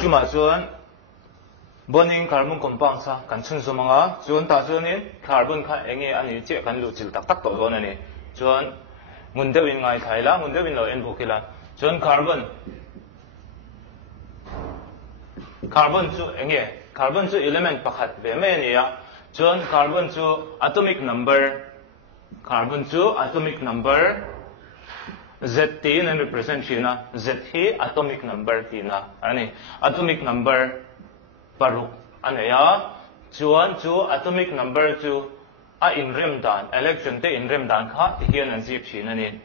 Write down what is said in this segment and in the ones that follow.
chuma chuan bonding carbon compound sa kan chun zo manga chuan ta chuanin carbon kha enge ani che kan lu chil tak tak to don ani chuan ngun deuin ngai thaila ngun deuin lo en bukila chuan carbon chu enge carbon chu element pakhat ve me ni ya chuan carbon chu atomic number Z T and represent China. Z he atomic number Tina. Ani atomic number paruk. Anaya chuan chu atomic number chu a in rem dan electron te in rem dan kha hian an zip China ni.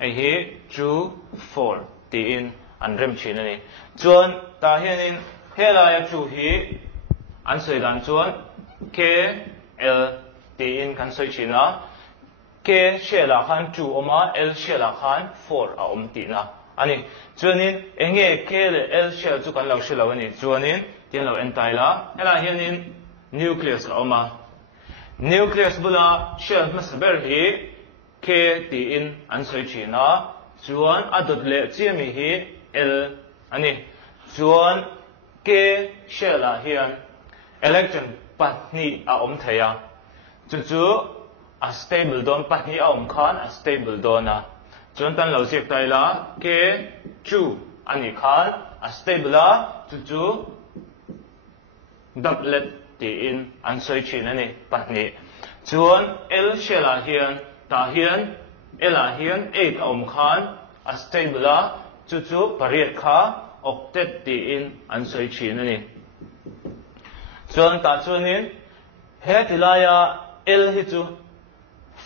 A he 2 4 T in an rem China ni. Chuan ta hian in hela ya chu hi an soi dan chuan K L T in kan soi China. K shela khan 2 oma L shela khan 4 a tina ani chuanin enge K le L shell chu kan lo shela ani chuanin tian lo entai la hela hianin nucleus la oma nucleus bula shell masaber hi K T in an soi china chuan adot le chiami hi L ani chuan K shela hian electron patni a theya chu a stable don pahni a khan a stable dona chuan tan lo siak tai la K 2 ani khan a stable a chu doublet T in an soi chin ani pahni chuan L shela hian ta hian L a hian 8 a khan a stable a chu pariat kha octet T in an soi chin ani chuan ta chuanin he tilaya L hi chu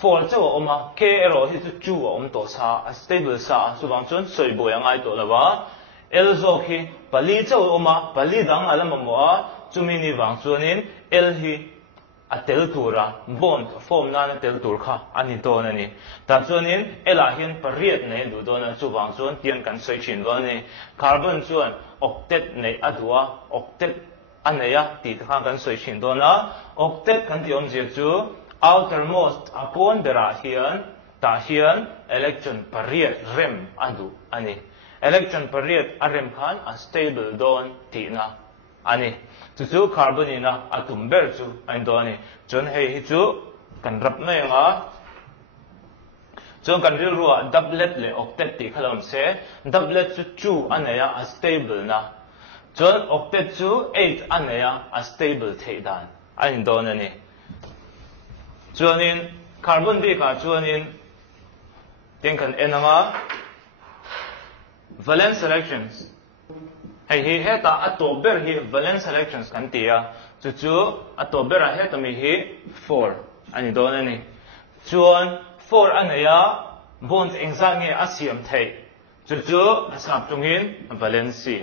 4 cho oma K ero hi chu 2 to sa a stable sa so bang chon soi bo yang ai to lawa L zo khi pali cho oma pali dang alam mo a chumi ni wang chuanin L hi a tel tura bond form na tel tur kha ani to na ni ta chuanin L a hian pariat nei du do na chu wang chuan tian kan soi chin do ni carbon chuan octet nei adua octet aneya ti kha kan soi chin do na octet kan ti om je chu outermost upon bera hian ta hian electron pariat rem adu ani electron pariat arem khan a stable don tina ani chu carbon ina atom ber chu ain do ani chon hei hi chu kan rap na nga chon kan ril ruwa doublet le octet ti khalom se doublet chu 2 anaya a stable na chon octet chu 8 anaya a stable theidan ain do ani chuanin carbon bi ka chuanin ten kan enanga valence electrons hei hi heta atober hi valence electrons kan tia chu atober a heta mi hi 4 ani don ani chuan 4 anaya bond engza nge asiam thei chu asap tungin valence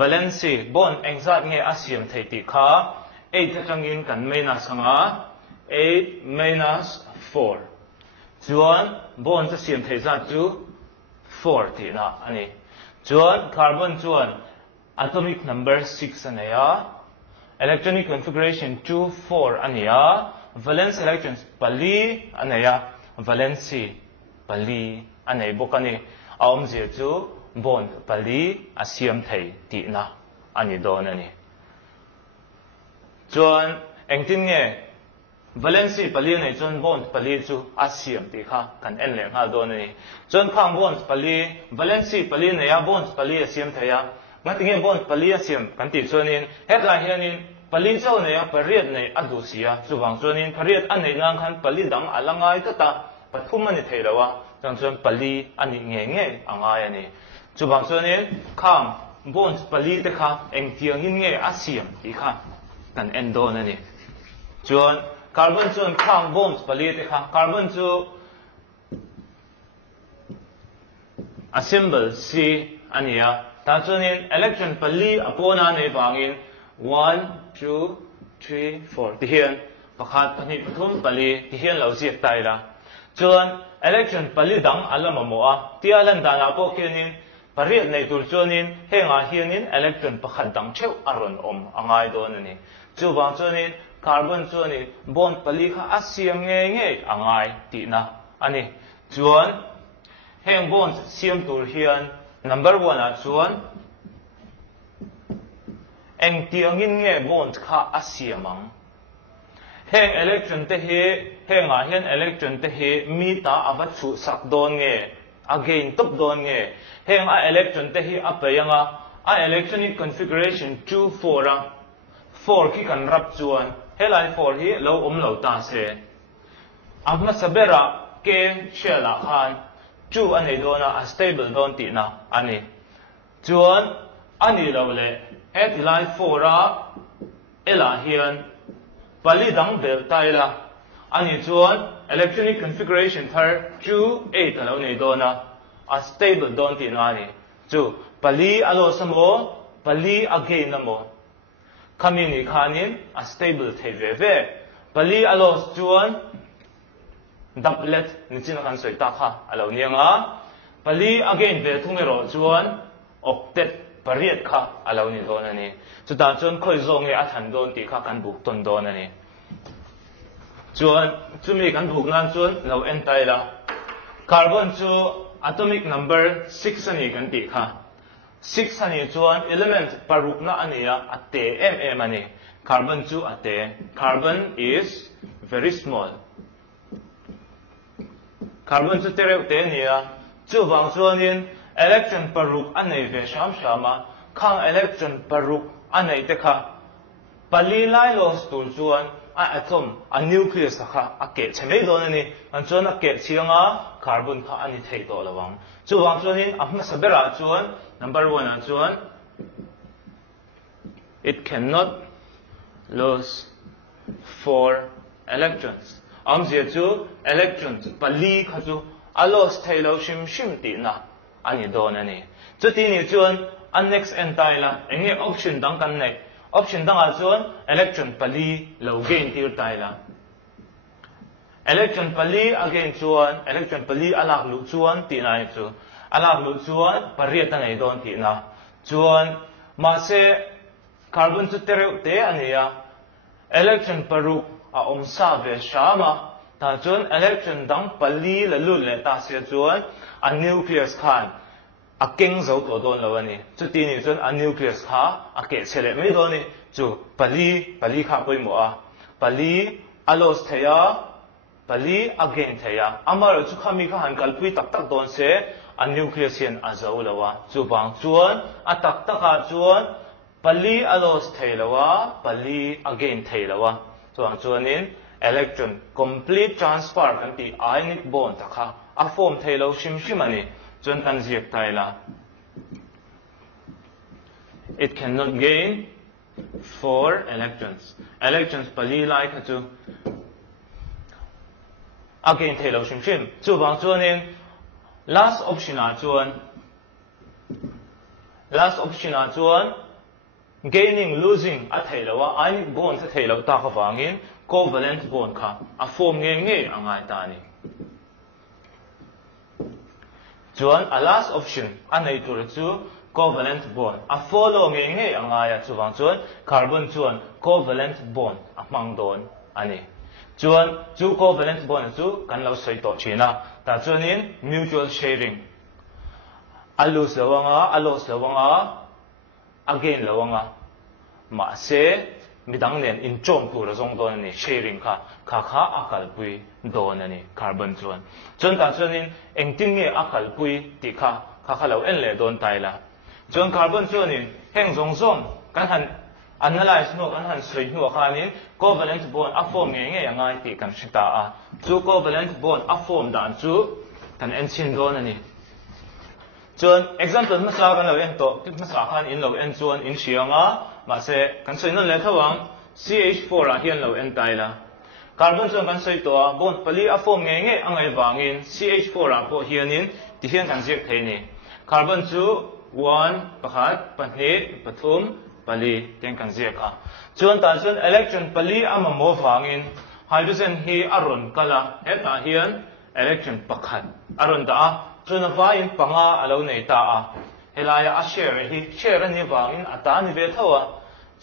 valence bond engza nge asiam thei ti kha 8 tangin kan mena sanga 8 minus 4 chuan bond cha siam thei za chu 4 ti na ani chuan carbon chuan atomic number 6 ania electronic configuration 2 4 ania valence electrons pali ania valence pali anei bokani aom je chu bond pali asiam thei ti na ani don ani chuan engtin nge valence pali nei chon bond pali chu asiam ti kha kan en le nga do ni chon khang bond pali valence pali nei ya bond pali asiam thaya ngatinge bond pali asiam kan ti chonin heta hianin pali chau nei ya pariat nei adu sia chuwang chonin pariat an nei nang khan pali dang alangai ta pathum ani theirawa chon pali ani nge angai ani chuwang chonin khang bond pali te kha engtiang in nge asiam ti kha kan en do na ni chon carbon chuan khang bonds pali te kha carbon chu a symbol C ania ta chuanin electron pali apona nei wangin 1 2 3 4 ti hian pakhat pani pathum pali ti hian lo ziak tai la chuan electron pali dang alama mo a tialan dana po kinin pariat nei tur chuanin henga hianin electron pakhat dang theu aron angai don ani chuwang chuanin carbon chuanin bond pali kha asiam nge angai ti na ani chuan heng bond siam tur hian number 1 a chuan eng tiangin nge bond kha asiamang heng electron te he henga hian electron te he mi ta awachu sak don nge again top don nge heng a electron te hi apayanga a electronic configuration 2 4 a 4 ki kan rap chuan helai 4 hi lo lo ta se amma sabera ke shela khan 2 ani dona a stable don ti na ani chuan ani lo le helai 4 a ela hian pali dang bel taila ani chuan electronic configuration thar 2 8 alo nei dona a stable don ti na ani chu pali alo samo pali again namo kamini khanin a stable thei ve ve pali alo chuan doublet ni chin kan soi ta kha alo nianga pali again ve thungero chuan octet pariat kha alo ni don ani chu ta chuan khoi zong e a than don ti kha kan buk ton don ani chuan chumi kan buk nan chuan lo en taila carbon chu atomic number 6 ani kan ti kha 6 ani chuan element parukna ania ate mm ani carbon chu ate carbon is very small carbon chu tereu te nia chu wang chuanin electron paruk anei ve sham shama khang electron paruk anei te kha pali lai los tu chuan a atom a nucleus kha a ke chemei don ani an chuan a ke chianga carbon kha ani thei to lawang chu wang chuanin ahma sabera chuan number 1 a chuan it cannot lose 4 electrons amzia chu electrons pali kha chu a los thei lo shim shim ti na ani don ani chu ti ni chuan an next entaila enge option dang kan nei option dang a chuan electron pali lo gain tir taila electron pali again chuan electron pali alak lu chuan ti nai chu alak lu chuan pariat nei don ti na chuan ma se carbon chu tereu te ania electron paruk a omsa ve shama ta chuan electron dang pali la lu le ta se chuan a nucleus khan a keng zo to don lo ani chu ti ni chuan a nucleus kha a ke chele mai don ni chu pali kha poi mo a pali alos theya pali again theya amar chu khami kha han kalpui tak tak don se a nucleus hian a zo lawa chu bang chuan a tak taka chuan pali alos theilawa pali again theilawa chuan chuanin electron complete transfer kan ti ionic bond takha a form theilo shim shim ani chuan kan ziak taila it cannot gain 4 electrons pali lai kha chu again theilo shim shim chu bang chuanin last option a chuan gaining losing a theilawa ionic bond sa theilo ta kha wangin covalent bond kha a form nge angai ta ni chuan a last option anei tur chu covalent bond a follow nge angaya chuwang chuan carbon chuan covalent bond a mang don ani chuan chu covalent bond chu kan lo sei to china ta chuanin mutual sharing alus lawanga again lawanga ma se midang nen in chom tur zong don ni sharing kha akal pui don ani carbon chuan ta chuanin engting nge akal pui ti kha lo en le don taila chuan carbon chuanin heng zong kan han analyze no kan han soi nu khanin covalent bond a form nge angai ti kan sita a chu covalent bond a form dan chu kan en chin don ani chuan example ma sa kan lo en to ma sa khan in lo en chuan in sianga ma se kan soi non le thawang CH4 a hian lo en taila carbon chuan kan soi to a bond pali a form nge angai wangin CH4 a po hianin ti hian kan jek thei ni carbon chu 1 pakhat pahnih pathum pali ten kan jek a chuan ta chuan electron pali ama mo wangin hydrogen hi aron kala heta hian electron pakhat aron ta a chuan va in panga alo nei ta a helaya a share ni wangin ata ni ve thawa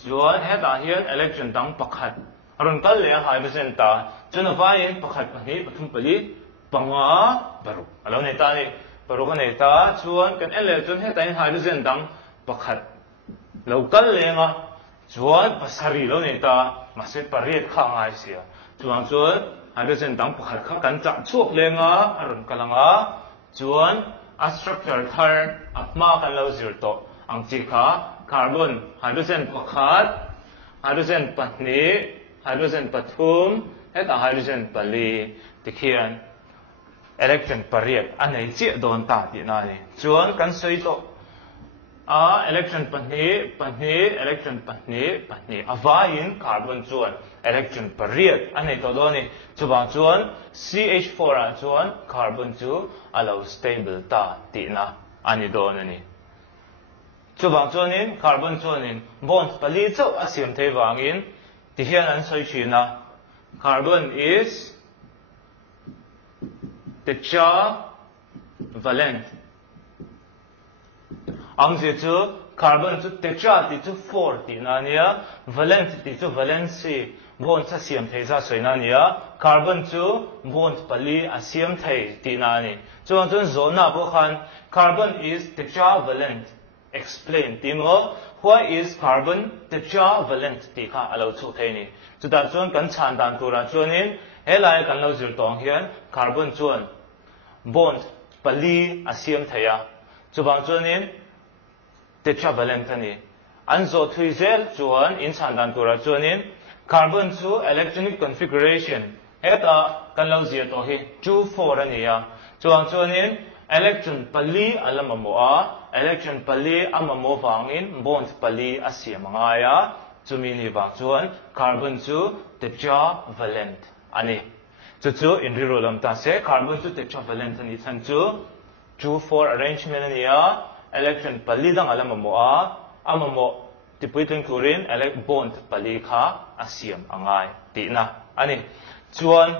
chuan heta hian electron dang pakhat aron kal le hydrogen ta chuan va in pakhat pahnih pathum pali panga baru alo nei ta ni baru kan nei ta chuan kan ele chuan heta in hydrogen dang pakhat lo kal lenga chuan pasari lo nei ta ma se pariat kha ngai sia chuan chuan hydrogen dang pakhat kha kan cha chuak lenga aron kalanga chuan a structure thar apma kan lo zir to ang chi kha carbon hydrogen pakhat hydrogen pahni hydrogen pathum heta hydrogen pali tikhian electron pariat anei chi don ta ti na ni chuan kan sei to electron pahni electron pahni avain carbon chuan electron pariat anei to do ni chuwang chuan CH4 a chuan carbon chu alo stable ta ti na ani do na ni chuwang chuanin carbon chuanin bond pali chau asiam thei wangin ti hian an soi thina carbon is tetravalent ang je chu carbon chu tetra ti chu 4 ti na nia valent ti chu valency bond cha siam thei za soina nia carbon chu bond pali asiam thei ti na ni chuan chun zona bo khan carbon is tetravalent explain timo why is carbon tetravalent ti kha alo chu thei ni chuta chuan kan chan dan tura chuanin helai kan lo zir tong hian carbon chuan bond pali asiam theia chubang chuanin tetravalent ani anzo thui zel chuan in chan dan tura chuanin carbon chu electronic configuration heta kan lo zir to hi 2 4 ania chuang chuanin electron pali alamamo a electron pali amamo wangin bond pali asiam ngaya chumi ni wang chuan carbon chu tetravalent ani chu in rirolam ta se carbon chu tetravalent ani chan chu 2 4 arrangement ania electron pali dang alamamo a amamo tipuiteng turin bond pali kha asiam angai ti na ani chuan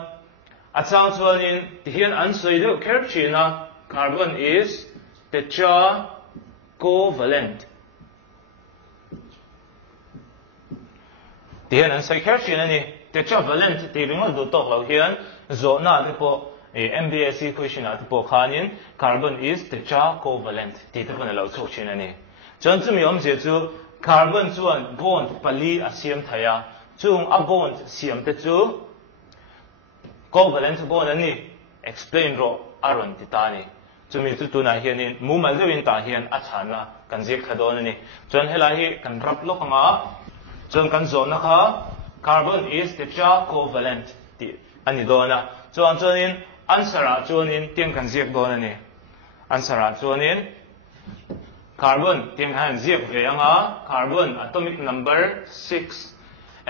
achang chuanin ti hian an soi deuh kher thina carbon is tetracovalent ti hian an soi kher thina ni tetravalent ti ringal du tok lo hian zo na te po MBSc equation at po khanin carbon is tetracovalent ti te ban lo chok thina ni chuan chumi om je chu carbon chuan bond pali asiam thaya chung a bond siam te chu covalent bond ani explain ro aron ti ta ni chumi chu tu na hianin mu mal deuin ta hian a chana kan je khadon ani chuan helai hi kan rap lokanga chuan kan zo na kha carbon is tetracovalent ti ani dona chuan chuanin answer a chuanin tiang kan je don ani answer a chuanin carbon tiang han je ve anga carbon atomic number 6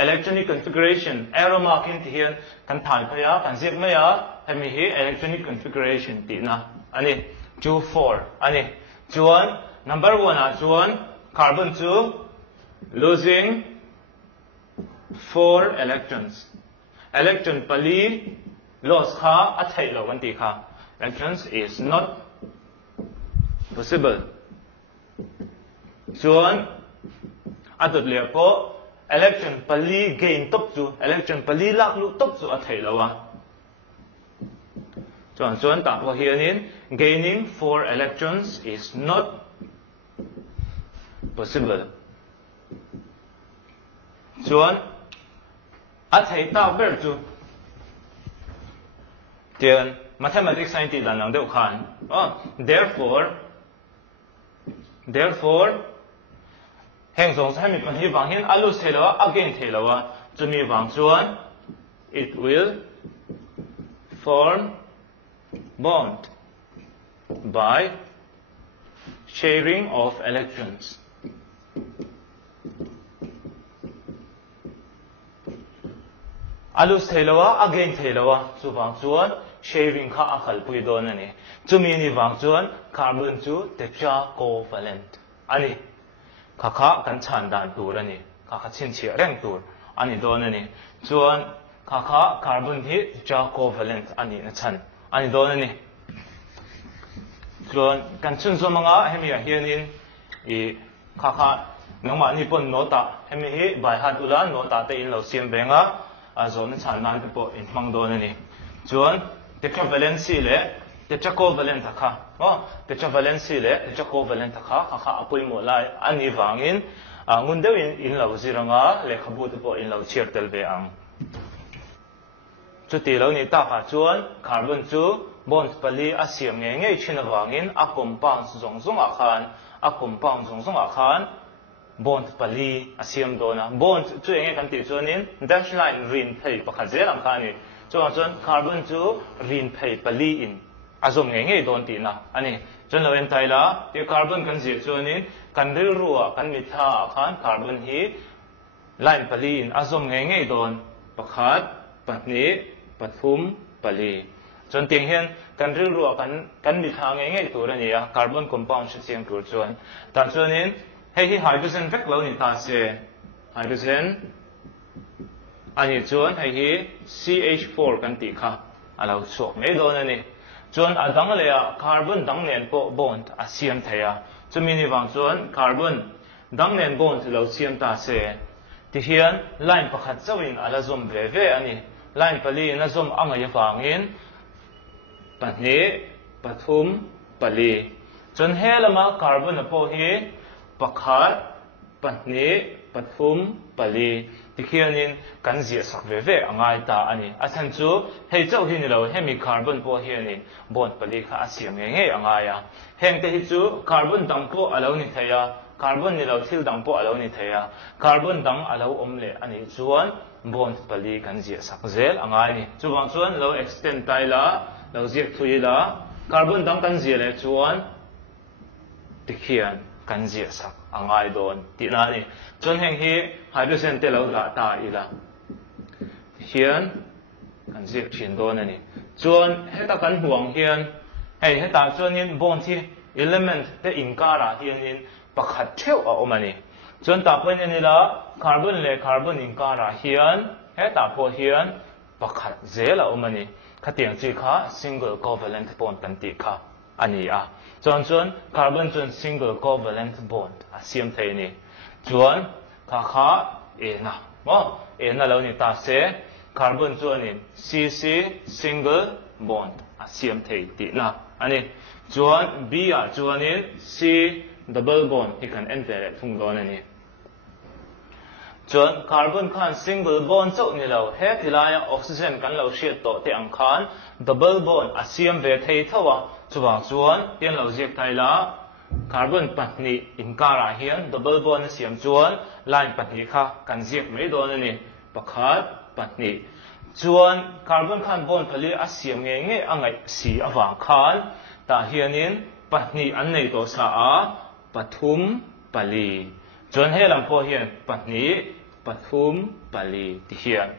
electronic configuration arrow marking ti hian kan thal phaya kan je maya hemi hi electronic configuration ti na ani 2 4 ani chuan number 1 a chuan carbon chu losing 4 electrons electron pali loss kha a thai lo kan ti kha electrons is not possible chuan adot le po electron pali gain top chu electron pali lak lu top chu a thai lo wa chuan ta po hianin gaining 4 electrons is not possible chuan a thai ta ber chu tian mathematics science dan lang deuh khan therefore heng song sai mi pan hi wang hian alu thelawa again thelawa chumi wang chuan it will form bond by sharing of electrons alu thelawa again thelawa chu wang chuan sharing kha akhal pui don ani chumi ni wang chuan carbon chu tetracovalent ani kha kan chan dan tur ani kha chin chi reng tur ani don ani chuan kha carbon hi tetracovalent ani na chan ani don ani chuan kan chun zo manga hemi a hianin I kha nangma ni pon nota hemi hi by heart ulan nota te in lo siam benga a zon chan nan te po in mang don ani chuan tetravalency le tetracovalent tetravalency le tetracovalent kha apui mo lai ani wangin ngun deu in lo ziranga le khabu tu po in lo chiar tel ve ang chu ti lo ni ta kha chuan carbon chu bond pali a siam nge nge china wangin a compound zong zong a khan a compound zong zong a khan bond pali a siam dona bond chu enge kan ti chuanin dash line rin thei pakha zel ang khani chuan carbon chu rin phei pali in azom nge nge don ti na ani chun lo en tai la ti carbon kan zia chuanin kan ril ruwa kan mi tha khan carbon hi line pali in azom nge nge don pakhat pahnih pathum pali chun ting hian kan ril ruwa kan mi tha nge nge tur ani a carbon compound shi chiang tur chuan ta chuanin hei hi hydrogen vek lo ni ta se hydrogen ani chuan hei hi CH4 kan ti kha alo chok me don ani chuan a dang le a carbon dang nen po bond a siam theya chumi ni wang chuan carbon dang nen bond lo siam ta se ti hian line pakhat chawin ala zom ve ve ani line pali na zom anga ya wangin pahnih pathum pali chuan helama carbon a po hi pakhat pahnih pathum pali tikhianin kan zia sak ve ve angai ta ani athan chu hei chau hi ni lo hemi carbon po hi ani bond pali kha asiam nge nge angaya heng te hi chu carbon dang po alo ni theya carbon ni lo thil dang po alo ni theya carbon dang alo omle ani chuan bond pali kan zia sak zel angai ni chuwang chuan lo extend tai la lo ziak thui la carbon dang kan zia le chuan tikhian kan zia sak angai don ti na ni chun heng hi hydrogen te lo la ta ila hian kan zia thin don ani chuan heta kan huang hian hei heta chuanin bond hi element te inkara hianin pakhat theu a omani chuan ta point ani la carbon le carbon inkara hian heta po hian pakhat zel a omani khatiang chi kha single covalent bond kan ti kha ani a chuan carbon chuan single covalent bond a siam thei ni chuan kha e na mo e na lo ni ta se carbon chuanin CC single bond a siam thei ti na ani chuan B a chuanin C double bond hi kan enter thung don ani chuan carbon khan single bond chau ni lo he tilaya oxygen kan lo hriat to te ang khan double bond a siam ve thei thawa chuwang chuan tian lo ziak thai la carbon pahnih inkara hian double bond a siam chuan line pahnih kha kan ziak mai don ani pakhat pahnih chuan carbon khan bond phali a siam nge nge angai si awang khan ta hianin pahnih an nei to sa a pathum pali chuan he lam po hian pahnih pathum pali ti hian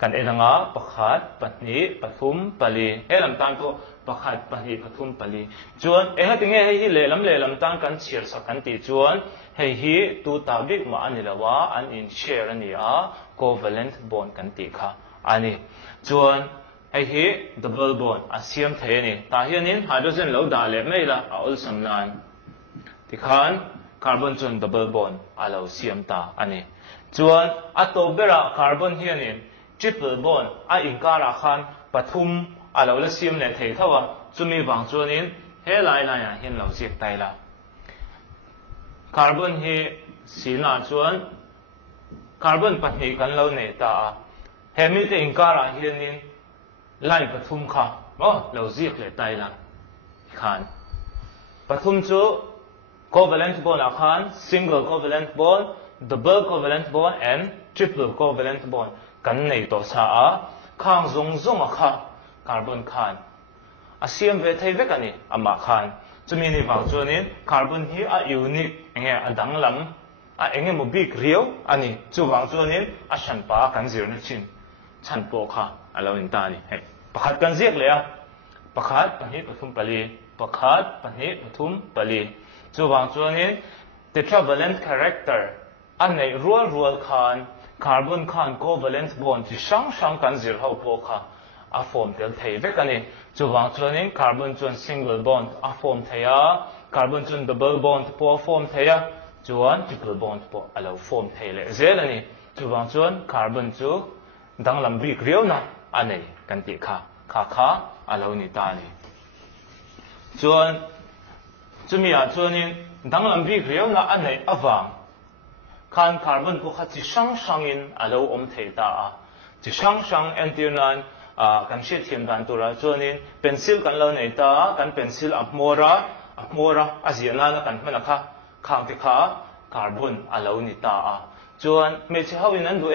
kan enanga pakhat pahnih pathum pali he lam tan po pakhat pahnih pathum pali chuan enga tinge hei hi le lam tan kan chiar sak kan ti chuan hei hi tu ta bik ma ani lawa an in share ani a covalent bond kan ti kha ani chuan hei hi double bond a siam thei ani ta hianin hydrogen lo da le mai la a ol sam nan ti khan carbon chuan double bond a lo siam ta ani chuan a to bera carbon hianin triple bond a inkara khan pathum a lo la siam le thei thawa chumi wang chuanin he lai lai a hian lo ziak tai la carbon hi sina chuan carbon pahnih kan lo nei ta a hemi te inkara hianin lai pathum kha lo ziak le tai la khan pathum chu covalent bond a khan single covalent bond double covalent bond and triple covalent bond kan nei to sa a khang zong zong a kha carbon khan a siam ve thei vek ani ama khan chumi ni wang chuanin carbon hi a unique enge a dang lam a enge mo big riau ani chu wang chuanin a shan pa kan zir na chin chan po kha alo in ta ni hei pakhat kan ziak le a pakhat pahnih pathum pali pakhat pahnih pathum pali chu wang chuanin tetravalent character anei rual khan carbon khan covalent bond chi sang kan zir ho po kha a form tel thei vek ani chuwang chuanin carbon chuan single bond a form theya carbon chuan double bond po form theya chuan triple bond po alo form thei le zel ani chuwang chuan carbon chu danglam bik riau na anei kan ti kha alo ni ta ni chuan chumi a chuanin danglam bik riau na anei awang khan carbon ko kha chi sang in alo thei ta a chi sang antinan kan shi thiam dan tura chuanin pencil kan lo nei ta kan pencil amora aziana na kan hmana kha khang ti kha carbon alo ni ta a chuan me chi hawin an du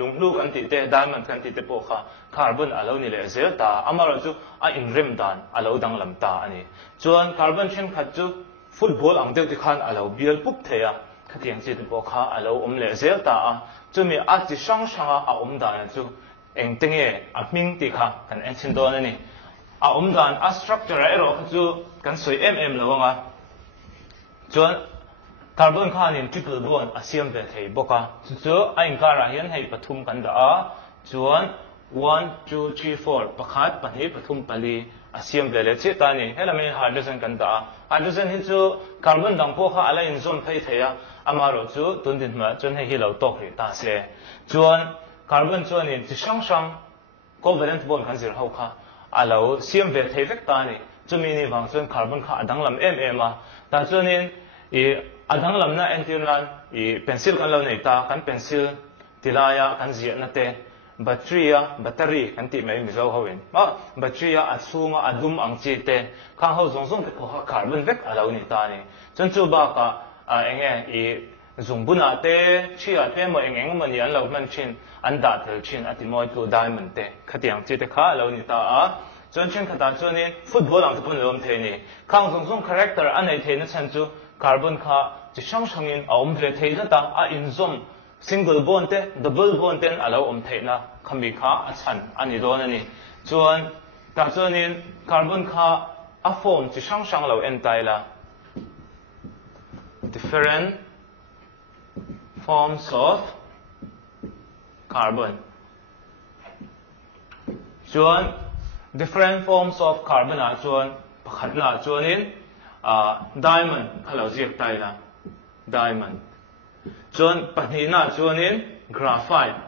lunglu kan ti te diamond kan ti te po kha carbon alo ni le zel ta amara chu a in rem dan alo dang lam ta ani chuan carbon chen khat chu football ang deuh ti khan alo bial pup theya khatiang chi te po kha alo le zel ta a chu mi a chi sang a dan chu eng tenge a ming ti kha kan en chin don ani a dan a structure a ero chu kan soi lawanga chuan carbon khanin triple bond a siam ve thei boka chu a inkara hian hei pathum kan da a chuan 1 2 3 4 pakhat pahnih pathum pali a siam ve le che ta ni helame hydrogen kan da hydrogen hi chu carbon dang po kha ala in zone phei theya amaro chu tundin ma chun hei hi lo tok ri ta se chuan carbon chuan in chi sang covalent bond kan zir ho kha alo siam ve thei vek ta ni chumi ni wang chuan carbon kha adang lam a ta chuan in adang lam na antinan pencil kan lo nei ta kan pencil tilaya kan zia na te battery kan ti mai mizo hoin battery achunga adum ang chi te khang ho zong te ko carbon vek alo ni ta ni chun chu ba ka enge zungbuna te chia te mo engeng mani an lo man chin an da tel chin atimoi tu diamond te khatiang chi te kha alo ni ta a chun chen khata chun ni football ang pun lom the ni khang zong character an nei the na chan chu carbon kha chi sang in ve thei ta a in zom single bond te double bond ten alo thei na khami kha a chan ani don ani chuan ta chuan in carbon kha a form chi sang lo en tai la different forms of carbon chuan different forms of carbon a chuan pakhat na chuan in diamond khalo ziak tai la diamond chuan pahnih na chuan in graphite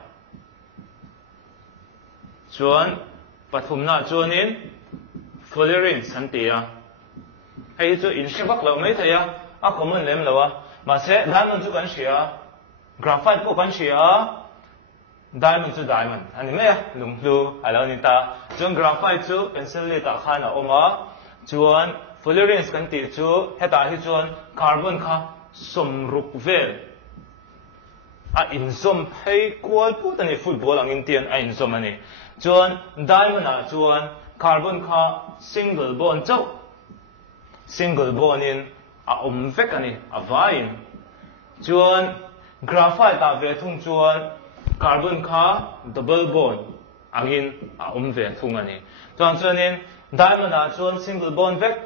chuan pathum na chuan in fullerene san ti a hei chu in shibak lo mai thaya a common lem lo a ma se diamond chu kan shia graphite ko kan shia diamond chu diamond ani me lunglu alo ni ta chuan graphite chu pencil le ta khan a oma chuan fullerene kan ti chu heta hi chuan carbon kha somruk vel a inzom phei kual pu tani football ang intian a inzom ani chuan diamond a chuan carbon kha single bond chau single bond in a vek ani a vain chuan graphite a ve thung chuan carbon kha double bond angin a ve thung ani chuan in diamond a chuan single bond vek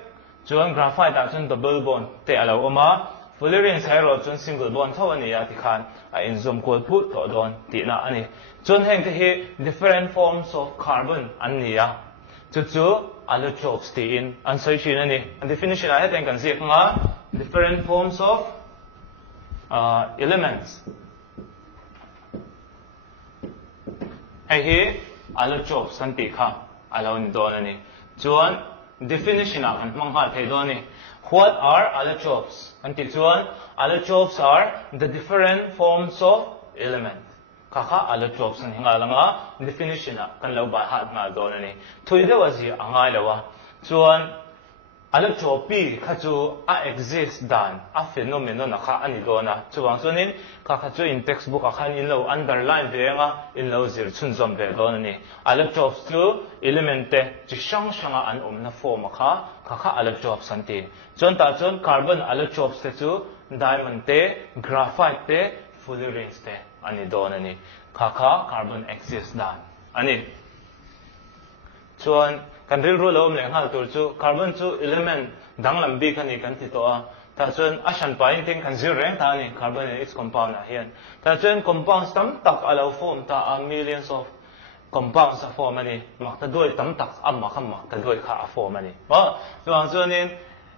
chuan graphite a chuan double bond te alo oma fullerene sairo chuan single bond tho ani ya ti khan a in zoom kol phut to don ti na ani chuan heng te hi different forms of carbon an ni ya chu allotropes ti in an soi chin ani an definition a heten kan sia nga different forms of elements hi allotropes san ti kha alo ni don ani chuan definition a kan mang ha thei don ni what are allotropes until chuan allotropes are the different forms of element kha allotropes an hinga langa definition a kan lo ba hat ma don ani thuide wazi angai lawa chuan allotrope kha chu a exist dan a phenomenon a kha ani dona chuwang chuanin kha chu in textbook a khan in lo underline venga in lo zir chun zom ve don ani allotropes chu element te chi sang an na form a kha allotropes an ti chon ta chon carbon allotropes te chu diamond te graphite te fullerene te ani don ani kha carbon exist dan ani chuan kan ril ro lom leng hal tur chu carbon chu element danglam bi khani kan ti to a ta chuan a shan pa in ting kan zir reng ta ni carbon and its compound a hian ta chuan compounds tam tak alo form ta a millions of compounds a form ani mak ta doi tam tak amma khamma ta doi kha a form ani chuan chuanin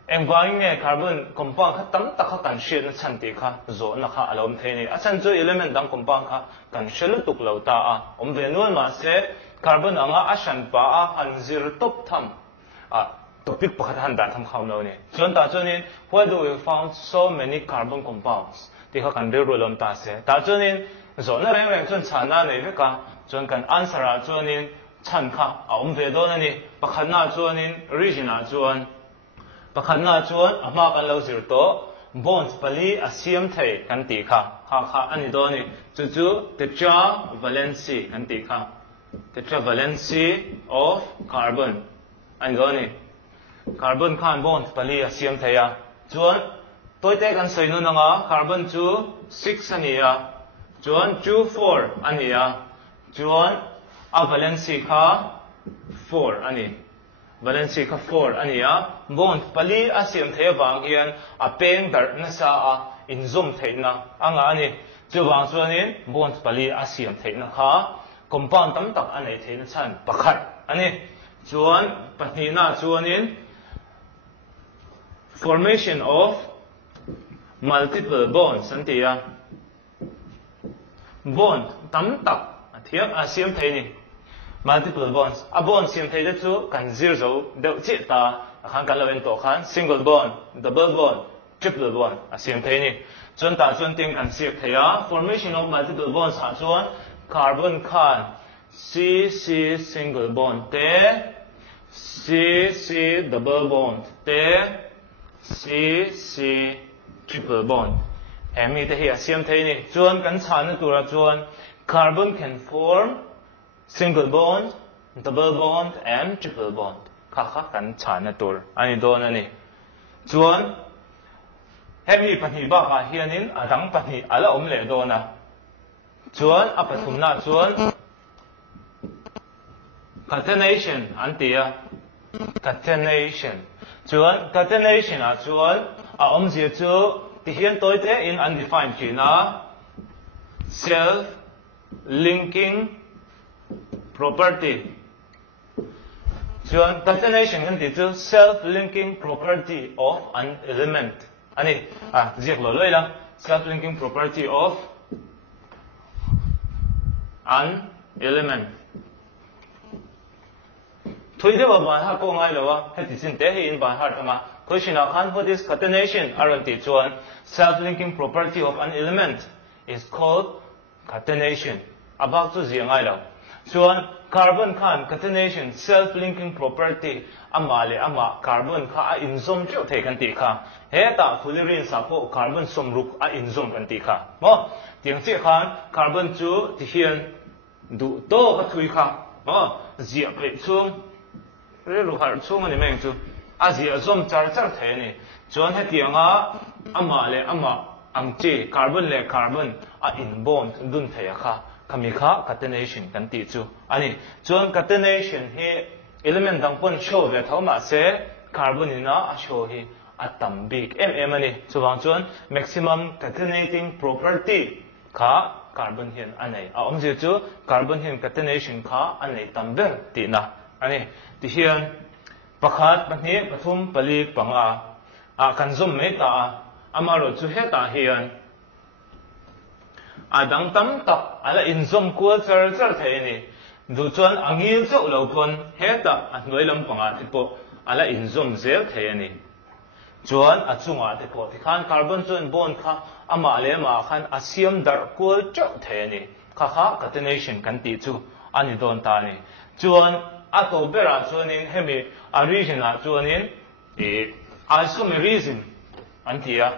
engwang nge carbon compound kha tam tak kha kan share na chan ti kha zo na kha alom the ni a chan chu element dang compound kha kan shelu tuk lo ta a ve nual ma se carbon anga a shan pa a an zir top tham topic pakhat han da tham khau lo ni chuan ta chuanin why do we found so many carbon compounds ti kha kan rel lom ta se ta chuanin zona reng reng chuan chana nei veka chuan kan answer a chuanin chan kha a ve do na ni pakhat na chuanin region a chuan pakhat na chuan ama kan lo zir to bonds pali a siam thei kan ti kha kha ani do ni chu tetravalency kan ti kha tetravalency of carbon ani do ni carbon khan bond pali a siam thei a chuan toite kan sei no nga carbon chu 6 ani a chuan 4 ani a chuan a valency kha 4 ani valency kha 4 ani a bond pali a siam thei wang hian a peng dar na sa a inzom theina anga ani chu wang chuanin bond pali a siam theina kha compound tam tak anei theina chan pakhat ani chuan pahni na chuanin formation of multiple bonds antia bond tam tak thiam a siam thei ni multiple bonds a bond siam thei de chu kan zir zo deuh chi ta khan kan lawen to khan single bond double bond triple bond a siam thei ni chuan ta chuan ting kan siam thei a formation of multiple bonds ha chuan carbon khan C single bond te C double bond te C triple bond hemi te hi a siam thei ni chuan kan chan na tura chuan carbon can form single bond double bond and triple bond kha kan chan na tur ani don ani chuan hemi pahni ba ka hianin adang pahni ala om le do na chuan a pathum na chuan catenation antia catenation chuan catenation a chuan a om zia chu ti hian toite in undefined kina self linking property chuan catenation kan ti chu self linking property of an element ani ziak lo loila self linking property of an element thoide ba ban ha ko ngai lawa heti sin te hi in ban har ama question khan what is catenation aranti chuan self linking property of an element is called catenation about to ziangai law chuan carbon khan catenation self linking property amale ama carbon kha a inzom chu the kan ti kha he ta fullerin sa ko carbon somruk a inzom kan ti kha mo tiang chi khan carbon chu ti hian du to ka thui kha mo zia pe chung ru har chung ani meng chu a zia zom char the ni chuan he tianga ama le ama angchi carbon le carbon a in bond dun theya kha kami kha catenation kan ti chu ani chuan catenation he element dang pon show ve thoma se carbon ina a show hi atom big ani chuwang chuan maximum catenating property kha carbon hian anei a om je chu carbon hian catenation kha anei tamber ti na ani ti hian pakhat pahni pathum pali panga a kan zum me ta amaro chu he ta hian adang tam tak ala inzom kual char thei ni du chuan angil chau lo pon he ta a hnoi lam panga ti po ala inzom zel thei ani chuan a chunga te po ti khan carbon chuan bond kha ama le ma khan asiam dar kual chau thei ani kha catenation kan ti chu ani don ta ni chuan a to bera chuanin hemi a region a chuanin isomerism antia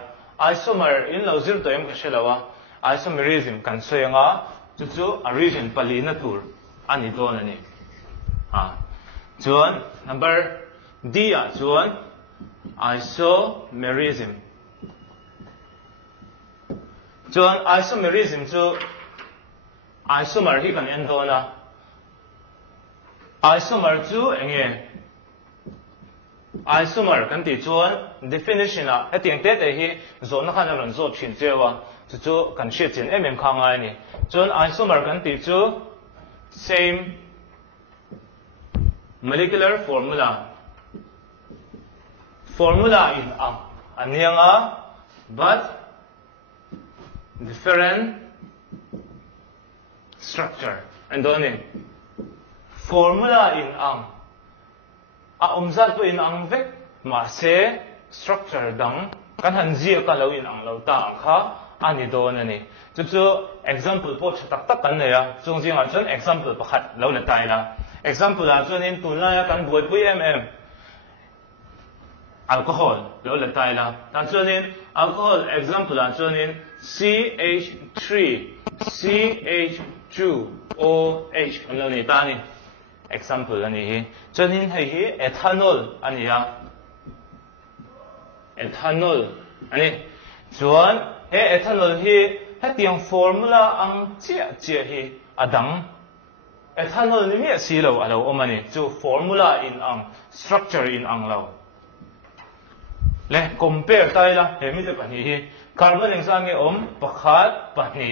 isomer in lo zir to em ka shelawa isomerism kan soyanga chu a region pali na tur ani don ani chuan number D a chuan isomerism chuan isomerism chu isomer hi kan en dona isomer chu enge isomer kan ti chuan definition a etiang te hi zona khan ron zo phin chewa chu kan she chin em khanga ni chuan isomer kan ti chu same molecular formula in anianga but different structure and only formula in omza tu in ang vek ma se structure dang kan han zia ka lo in ang lo ta kha ani don ani chu example po tak tak kan ne ya chung jing a chon example pakhat lo la tai la example a chon in tu la ya kan boi pui alcohol lo la tai la tan chon in alcohol example a chon in CH3 CH2OH kan lo ni ta ni example ani hi chon in hei hi ethanol ani ya ethanol ani chuan he ethanol hi hetiang formula ang chia hi adang ethanol ni mi si lo alo omani chu formula in ang structure in ang lo le compare tai la he mi te pani hi carbon exam nge pakhat pani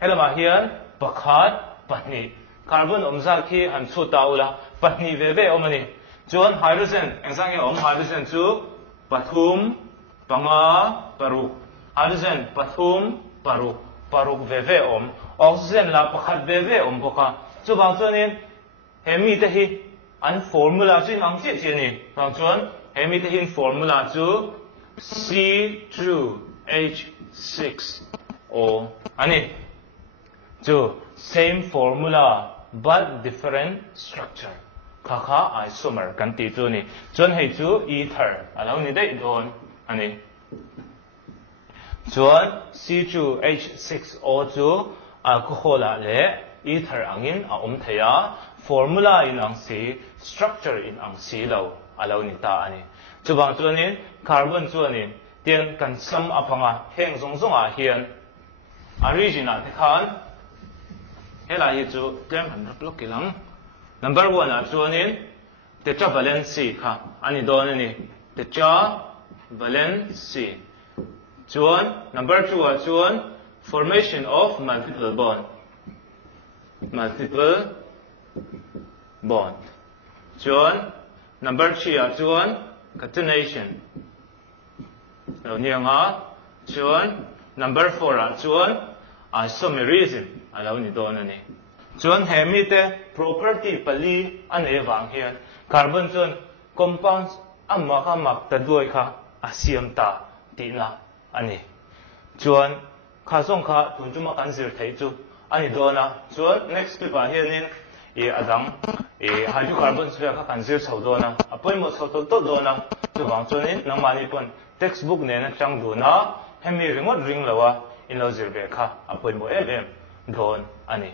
helama hian pakhat pani carbon omza khi han chu taula pani ve ve omani chuan hydrogen exam nge hydrogen chu pathum panga paruk hydrogen pathum paruk ve oxygen la pakhat ve boka chu bang chuanin hemi te hi an formula chu ang che ni bang chuan hemi te hin formula chu C2H6O ani chu same formula but different structure kha isomer kan ti chu ni chuan hei chu ether alo ni dei don ani chuan C2H6O chu alcohol le ether angin a theya formula in ang si structure in ang si lo alo ni ta ani chu bang chuanin carbon chuanin tian kan sam apanga heng zong a hian original te khan hela hi chu tlem han block kilang number 1 a chuanin tetravalency kha ani don ani tetravalency chuan number 2 a chuan formation of multiple bond chuan number 3 a chuan catenation lo nianga chuan number 4 a chuan isomerism alo ni don ani chuan hemi te property pali ane wang hian carbon chuan compounds amma kha mak ta duai kha asiam ta tina ani chuan kha song kha tunjuma kan zir thei chu ani dona chuan next clip a hianin e adang e hydrocarbon chu kha kan zir chho dona apoi mo chho to dona chu bang chuanin nangmani pon textbook ne na chang du na hemi ringot ring lawa in lo zir be kha apoi mo don ani